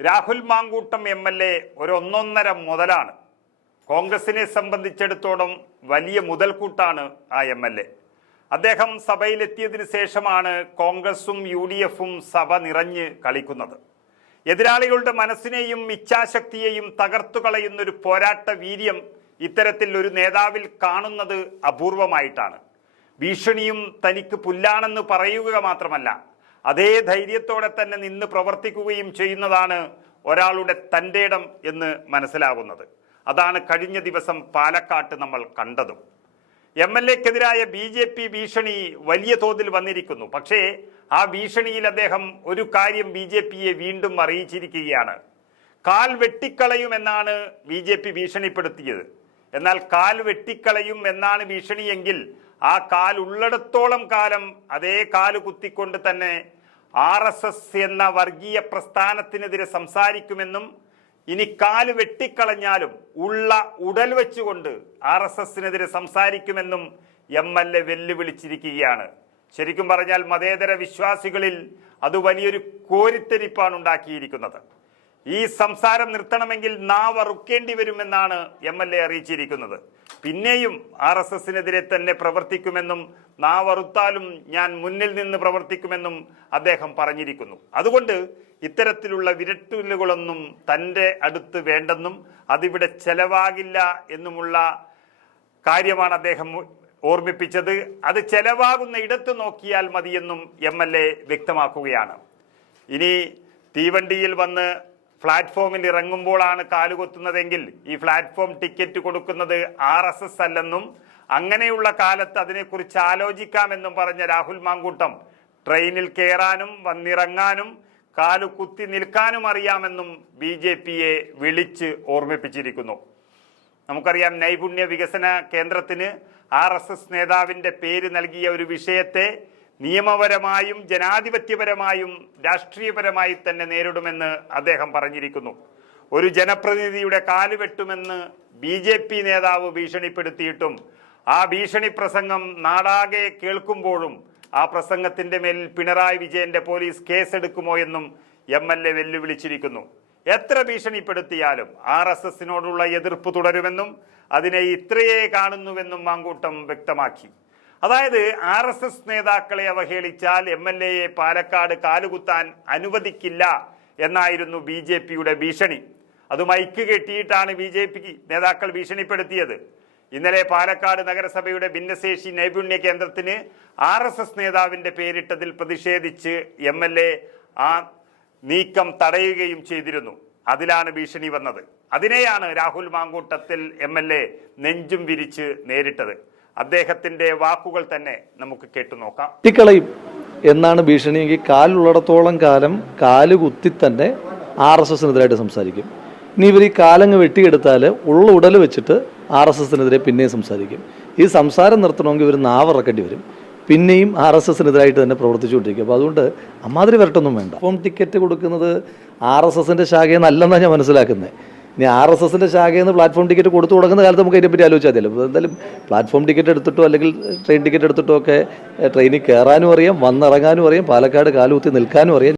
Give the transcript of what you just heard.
Rahul Mankoottam MLA ഒരു ഒന്നൊന്നര മുതലാണ്. കോൺഗ്രസിനെ സംബന്ധിച്ചിടത്തോളം വലിയ മുതൽക്കൂട്ടാണ് ആ MLA. അദ്ദേഹം സഭയിലെത്തിയതിനു ശേഷമാണ് കോൺഗ്രസും UDFും സഭ നിറഞ്ഞ് കളിക്കുന്നത്. എതിരാളികളുടെ മനസ്സിനെയും ഇച്ഛാശക്തിയെയും തകർത്തു കളയുന്നൊരു പോരാട്ട വീര്യം ഇത്തരത്തിൽ ഒരു നേതാവിൽ കാണുന്നത് അപൂർവമായിട്ടാണ്. ഭീഷണിയും തനിക്ക് പുല്ലാണെന്ന് പറയുക മാത്രമല്ല, അതേ ധൈര്യത്തോടെ തന്നെ നിന്ന് പ്രവർത്തിക്കുകയും ചെയ്യുന്നതാണ് ഒരാളുടെ തൻ്റെടം എന്ന് മനസ്സിലാകുന്നത്. അതാണ് കഴിഞ്ഞ ദിവസം പാലക്കാട്ട് നമ്മൾ കണ്ടതും. MLAക്കെതിരായ BJP ഭീഷണി വലിയ തോതിൽ വന്നിരിക്കുന്നു. പക്ഷേ ആ ഭീഷണിയിൽ അദ്ദേഹം ഒരു കാര്യം BJPയെ വീണ്ടും അറിയിച്ചിരിക്കുകയാണ്. കാൽ വെട്ടിക്കളയുമെന്നാണ് BJP ഭീഷണിപ്പെടുത്തിയത്. എന്നാൽ കാൽ വെട്ടിക്കളയും എന്നാണ് ഭീഷണിയെങ്കിൽ ആ കാൽ ഉള്ളിടത്തോളം കാലം അതേ കാല് കുത്തിക്കൊണ്ട് തന്നെ RSS എന്ന വർഗീയ പ്രസ്ഥാനത്തിനെതിരെ സംസാരിക്കുമെന്നും, ഇനി കാല് വെട്ടിക്കളഞ്ഞാലും ഉള്ള ഉടൽ വെച്ചുകൊണ്ട് RSSനെതിരെ സംസാരിക്കുമെന്നും MLA വെല്ലുവിളിച്ചിരിക്കുകയാണ്. ശരിക്കും പറഞ്ഞാൽ മതേതര വിശ്വാസികളിൽ അത് വലിയൊരു കോരിത്തെരിപ്പാണ് ഉണ്ടാക്കിയിരിക്കുന്നത്. ഈ സംസാരം നിർത്തണമെങ്കിൽ നാവറുക്കേണ്ടി വരുമെന്നാണ് MLA അറിയിച്ചിരിക്കുന്നത്. പിന്നെയും RSSനെതിരെ തന്നെ പ്രവർത്തിക്കുമെന്നും, നാവറുത്താലും ഞാൻ മുന്നിൽ നിന്ന് പ്രവർത്തിക്കുമെന്നും അദ്ദേഹം പറഞ്ഞിരിക്കുന്നു. അതുകൊണ്ട് ഇത്തരത്തിലുള്ള വിരട്ടുകളൊന്നും തൻ്റെ അടുത്ത് വേണ്ടെന്നും അതിവിടെ ചെലവാകില്ല എന്നുമുള്ള കാര്യമാണ് അദ്ദേഹം ഓർമ്മിപ്പിച്ചത്. അത് ചെലവാകുന്ന ഇടത്ത് നോക്കിയാൽ മതിയെന്നും MLA വ്യക്തമാക്കുകയാണ്. ഇനി തീവണ്ടിയിൽ വന്ന് പ്ലാറ്റ്ഫോമിൽ ഇറങ്ങുമ്പോഴാണ് കാലുകൊത്തുന്നതെങ്കിൽ ഈ പ്ലാറ്റ്ഫോം ടിക്കറ്റ് കൊടുക്കുന്നത് RSS അല്ലെന്നും, അങ്ങനെയുള്ള കാലത്ത് അതിനെക്കുറിച്ച് ആലോചിക്കാമെന്നും പറഞ്ഞ രാഹുൽ മാങ്കൂട്ടം ട്രെയിനിൽ കയറാനും വന്നിറങ്ങാനും കാലു കുത്തി നിൽക്കാനും അറിയാമെന്നും BJPയെ വിളിച്ച് ഓർമ്മിപ്പിച്ചിരിക്കുന്നു. നമുക്കറിയാം, നൈപുണ്യ വികസന കേന്ദ്രത്തിന് RSS നേതാവിൻ്റെ പേര് നൽകിയ ഒരു വിഷയത്തെ നിയമപരമായും ജനാധിപത്യപരമായും രാഷ്ട്രീയപരമായി തന്നെ നേരിടുമെന്ന് അദ്ദേഹം പറഞ്ഞിരിക്കുന്നു. ഒരു ജനപ്രതിനിധിയുടെ കാല് വെട്ടുമെന്ന് BJP നേതാവ് ഭീഷണിപ്പെടുത്തിയിട്ടും ആ ഭീഷണി പ്രസംഗം നാടാകെ കേൾക്കുമ്പോഴും ആ പ്രസംഗത്തിന്റെ മേൽ പിണറായി വിജയന്റെ പോലീസ് കേസെടുക്കുമോ എന്നും MLA വെല്ലുവിളിച്ചിരിക്കുന്നു. എത്ര ഭീഷണിപ്പെടുത്തിയാലും RSSനോടുള്ള എതിർപ്പ് തുടരുമെന്നും അതിനെ ഇത്രയേ കാണുന്നുവെന്നും മാങ്കൂട്ടം വ്യക്തമാക്കി. അതായത് RSS നേതാക്കളെ അവഹേളിച്ചാൽ MLAയെ പാലക്കാട് കാലുകുത്താൻ അനുവദിക്കില്ല എന്നായിരുന്നു BJPയുടെ ഭീഷണി. അത് മൈക്ക് കെട്ടിയിട്ടാണ് BJP നേതാക്കൾ ഭീഷണിപ്പെടുത്തിയത്. ഇന്നലെ പാലക്കാട് നഗരസഭയുടെ ഭിന്നശേഷി നൈപുണ്യ കേന്ദ്രത്തിന് RSS നേതാവിൻ്റെ പേരിട്ടതിൽ പ്രതിഷേധിച്ച് MLA ആ നീക്കം തടയുകയും ചെയ്തിരുന്നു. അതിലാണ് ഭീഷണി വന്നത്. അതിനെയാണ് രാഹുൽ മാങ്കൂട്ടത്തിൽ MLA നെഞ്ചും വിരിച്ച് നേരിട്ടത്. അദ്ദേഹത്തിന്റെ വാക്കുകൾ തന്നെ നമുക്ക് കേട്ടു നോക്കാം. കുത്തിക്കളയും എന്നാണ് ഭീഷണിയെങ്കിൽ കാലുള്ളിടത്തോളം കാലം കാല് കുത്തി തന്നെ RSSനെതിരായിട്ട് സംസാരിക്കും. ഇനി ഇവർ ഈ കാലങ്ങ് വെട്ടിയെടുത്താൽ ഉള്ള ഉടൽ വെച്ചിട്ട് RSSനെതിരെ പിന്നെയും സംസാരിക്കും. ഈ സംസാരം നിർത്തണമെങ്കിൽ ഇവർ നാവിറക്കേണ്ടി വരും. പിന്നെയും RSSനെതിരായിട്ട് തന്നെ പ്രവർത്തിച്ചുകൊണ്ടിരിക്കും. അപ്പോൾ അതുകൊണ്ട് അമ്മാതിരി വരട്ടൊന്നും വേണ്ട. അപ്പം ടിക്കറ്റ് കൊടുക്കുന്നത് RSSന്റെ ശാഖയിൽ നിന്നല്ലെന്നാണ് ഞാൻ മനസ്സിലാക്കുന്നത്. ഇനി RSSന്റെ ശാഖയിൽ നിന്ന് പ്ലാറ്റ്ഫോം ടിക്കറ്റ് കൊടുത്തു തുടങ്ങുന്ന കാലത്ത് നമുക്ക് അതിനെപ്പറ്റി ആലോചിച്ചാൽ മതിയല്ലോ. എന്തായാലും പ്ലാറ്റ്ഫോം ടിക്കറ്റ് എടുത്തിട്ടോ അല്ലെങ്കിൽ ട്രെയിൻ ടിക്കറ്റ് എടുത്തിട്ടോ ഒക്കെ ട്രെയിനിൽ കയറാനും അറിയാം, വന്നിറങ്ങാനും അറിയാം, പാലക്കാട് കാലുകുത്തി നിൽക്കാനും അറിയാം.